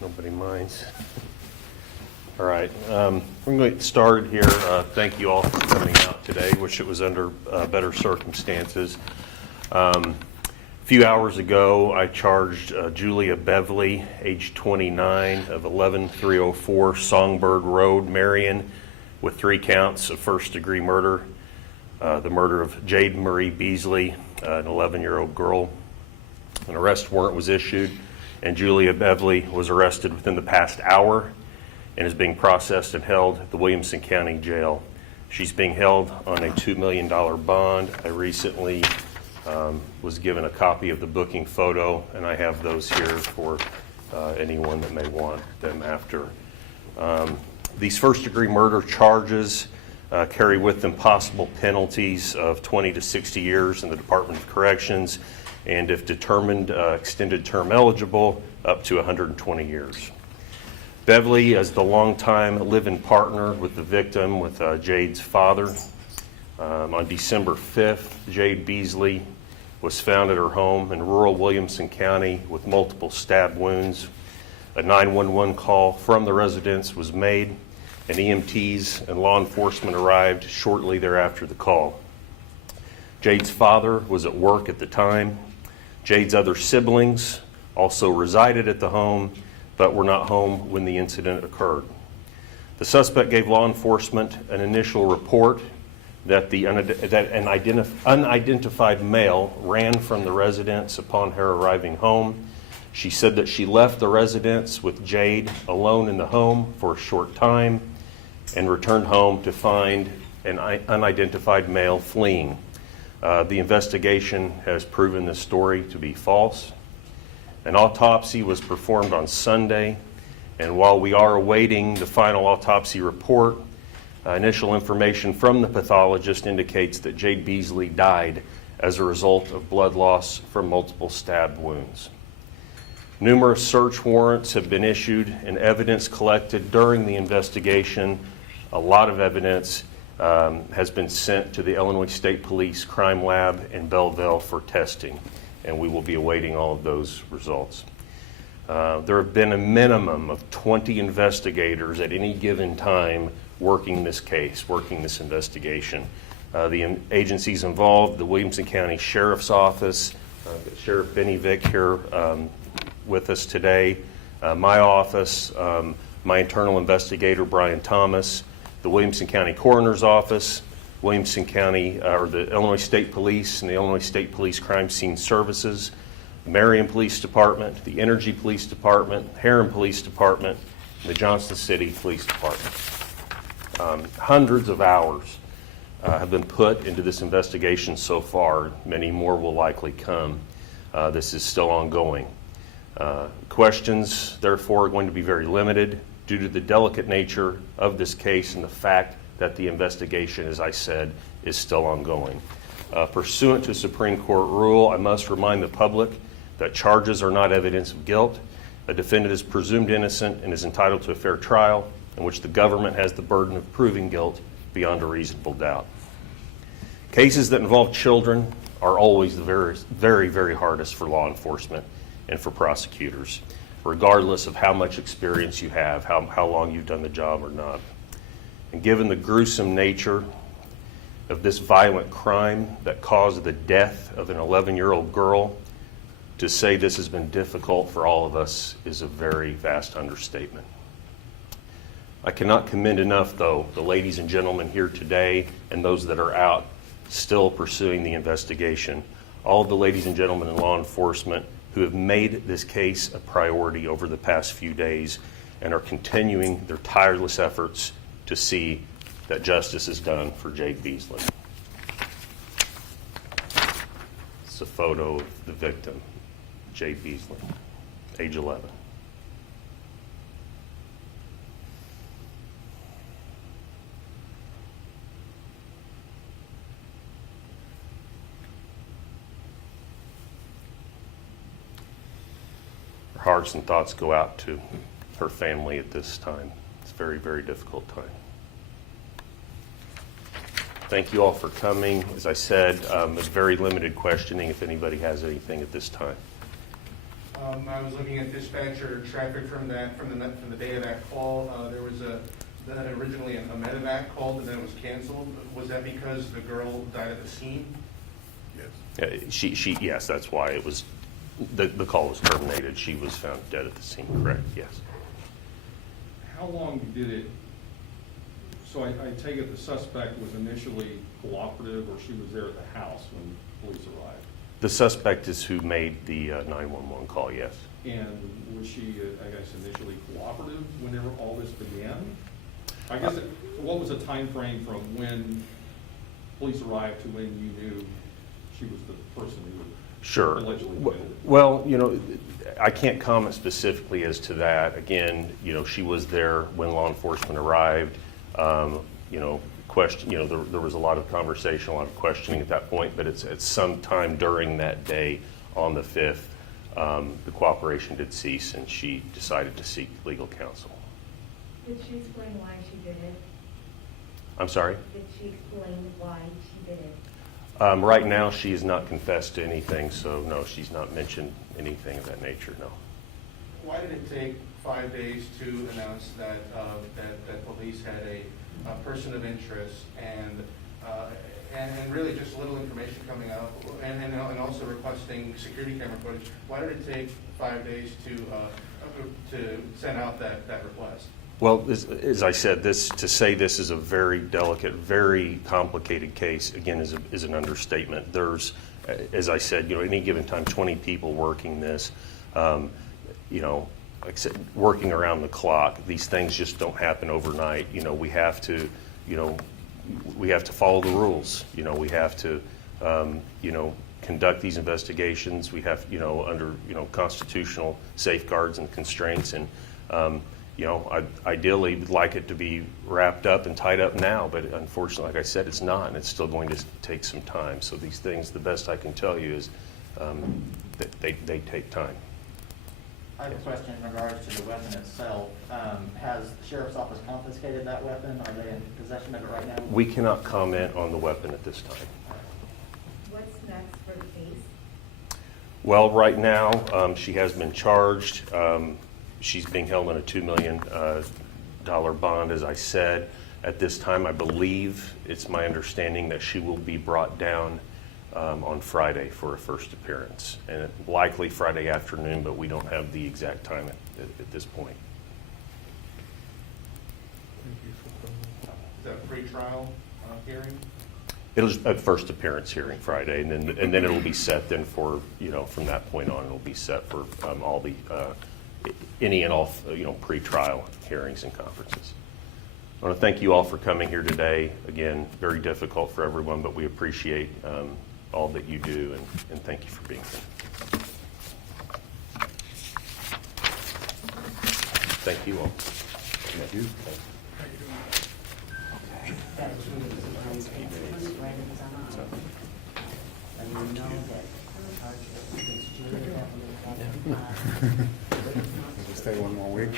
Nobody minds. All right, we're going to get started here. Thank you all for coming out today. Wish it was under better circumstances. A few hours ago, I charged Julia Beverly, age 29, of 11304 Songbird Road, Marion, with 3 counts of first-degree murder. The murder of Jade Marie Beasley, an 11-year-old girl. An arrest warrant was issued, and Julia Beverly was arrested within the past hour and is being processed and held at the Williamson County Jail. She's being held on a $2 million bond. I recently was given a copy of the booking photo, and I have those here for anyone that may want them after. These first-degree murder charges carry with them possible penalties of 20 to 60 years in the Department of Corrections, and if determined extended term eligible, up to 120 years. Beverly, as the longtime live-in partner with the victim, with Jade's father, on December 5th, Jade Beasley was found at her home in rural Williamson County with multiple stab wounds. A 911 call from the residence was made, and EMTs and law enforcement arrived shortly thereafter the call. Jade's father was at work at the time. Jade's other siblings also resided at the home, but were not home when the incident occurred. The suspect gave law enforcement an initial report that an unidentified male ran from the residence upon her arriving home. She said that she left the residence with Jade alone in the home for a short time and returned home to find an unidentified male fleeing. The investigation has proven this story to be false. An autopsy was performed on Sunday, and while we are awaiting the final autopsy report, initial information from the pathologist indicates that Jade Beasley died as a result of blood loss from multiple stab wounds. Numerous search warrants have been issued and evidence collected during the investigation. A lot of evidence has been sent to the Illinois State Police Crime Lab in Belleville for testing, and we will be awaiting all of those results. There have been a minimum of 20 investigators at any given time working this case, working this investigation. The agencies involved, the Williamson County Sheriff's Office, Sheriff Benny Vick here with us today, my office, my internal investigator, Brian Thomas, the Williamson County Coroner's Office, Williamson County, or the Illinois State Police and the Illinois State Police Crime Scene Services, the Marion Police Department, the Energy Police Department, Heron Police Department, and the Johnston City Police Department. Hundreds of hours have been put into this investigation so far. Many more will likely come. This is still ongoing. Questions, therefore, are going to be very limited due to the delicate nature of this case and the fact that the investigation, as I said, is still ongoing. Pursuant to Supreme Court rule, I must remind the public that charges are not evidence of guilt. A defendant is presumed innocent and is entitled to a fair trial in which the government has the burden of proving guilt beyond a reasonable doubt. Cases that involve children are always the very, very hardest for law enforcement and for prosecutors, regardless of how much experience you have, how long you've done the job or not. And given the gruesome nature of this violent crime that caused the death of an 11-year-old girl, to say this has been difficult for all of us is a very vast understatement. I cannot commend enough, though, the ladies and gentlemen here today and those that are out still pursuing the investigation. All of the ladies and gentlemen in law enforcement who have made this case a priority over the past few days and are continuing their tireless efforts to see that justice is done for Jade Beasley. It's a photo of the victim, Jade Beasley, age 11. Hearts and thoughts go out to her family at this time. It's a very, very difficult time. Thank you all for coming. As I said, it's very limited questioning if anybody has anything at this time. I was looking at dispatcher traffic from the day of that call. There was originally a medevac called and then it was canceled. Was that because the girl died at the scene? Yes. Yes, that's why it was, the call was terminated. She was found dead at the scene, correct, yes. How long did it, so I take it the suspect was initially cooperative, or she was there at the house when police arrived? The suspect is who made the 911 call, yes. And was she, I guess, initially cooperative whenever all this began? I guess, what was the time frame from when police arrived to when you knew she was the person who Sure. allegedly committed it? Well, you know, I can't comment specifically as to that. Again, you know, she was there when law enforcement arrived. You know, there was a lot of conversation, a lot of questioning at that point, but it's at some time during that day on the 5th, the cooperation did cease and she decided to seek legal counsel. Did she explain why she did it? I'm sorry? Did she explain why she did it? Right now, she has not confessed to anything, so no, she's not mentioned anything of that nature, no. Why did it take 5 days to announce that police had a person of interest and really just a little information coming out and also requesting security camera footage? Why did it take 5 days to send out that request? Well, as I said, to say this is a very delicate, very complicated case, again, is an understatement. There's, as I said, you know, any given time, 20 people working this, you know, like I said, working around the clock. These things just don't happen overnight. You know, we have to follow the rules. You know, we have to, you know, conduct these investigations. We have, you know, under, you know, constitutional safeguards and constraints. And, you know, ideally would like it to be wrapped up and tied up now, but unfortunately, like I said, it's not, and it's still going to take some time. So these things, the best I can tell you is that they take time. I have a question in regards to the weapon itself. Has the sheriff's office confiscated that weapon? Are they in possession of it right now? We cannot comment on the weapon at this time. What's next for the case? Well, right now, she has been charged. She's being held on a $2 million bond, as I said. At this time, I believe, it's my understanding that she will be brought down on Friday for a first appearance. And likely Friday afternoon, but we don't have the exact time at this point. Is that a pre-trial hearing? It'll a first appearance hearing Friday, and then it'll be set then for, you know, from that point on, it'll be set for all the any and all, you know, pre-trial hearings and conferences. I want to thank you all for coming here today. Again, very difficult for everyone, but we appreciate all that you do, and thank you for being here. Thank you all. Thank you. Stay one more week.